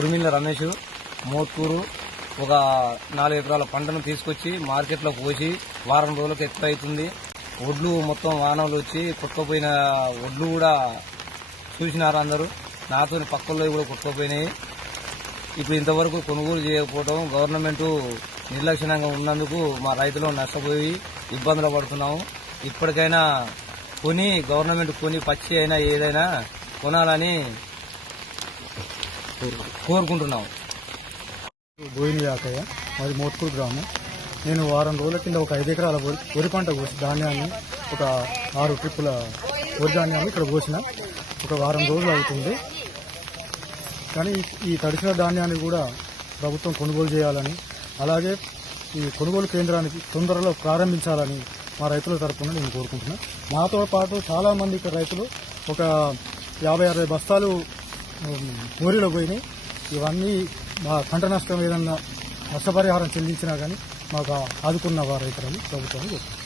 కురిమిల్ల రమేష్ మోత్కూరు ఒక 4 ఎకరాల పంటను తీసుకొచ్చి మార్కెట్లో పోసి వారం రోజులకు ఎక్కువ అవుతుంది. ఒడ్లు మొత్తం వానలు వచ్చి కొట్టుకుపోయిన ఒడ్లు కూడా చూసినారు అందరూ. నాతో పక్కల్లో కూడా కొట్టుకుపోయినాయి. ఇప్పుడు ఇంతవరకు కొనుగోలు చేయకపోవడం గవర్నమెంట్ నిర్లక్ష్యంగా ఉన్నందుకు మా రైతులు నష్టపోయి ఇబ్బందులు పడుతున్నాము. ఇప్పటికైనా గవర్నమెంట్ కొని పచ్చి అయినా ఏదైనా కొనాలని కోరుకుంటున్నాము. బోయిని యాకయ్య, మాది మోత్కూరు గ్రామం. నేను వారం రోజుల కింద ఒక 5 ఎకరాల వరి పంట కోసి ధాన్యాన్ని ఒక 6 ట్రిప్పుల వరి ధాన్యాన్ని ఇక్కడ కోసిన ఒక వారం రోజులు అవుతుంది. కానీ ఈ తడిసిన ధాన్యాన్ని కూడా ప్రభుత్వం కొనుగోలు చేయాలని, అలాగే ఈ కొనుగోలు కేంద్రానికి తొందరలో ప్రారంభించాలని మా రైతుల తరఫున నేను కోరుకుంటున్నాను. మాతో పాటు చాలామంది ఇక్కడ రైతులు ఒక 50-60 బస్తాలు ఊరిలో పోయినాయి. ఇవన్నీ మా పంట నష్టం ఏదన్నా నష్టపరిహారం చెల్లించినా కానీ మాకు ఆదుకున్న వారు రైతులని ప్రభుత్వాన్ని చెప్తారు.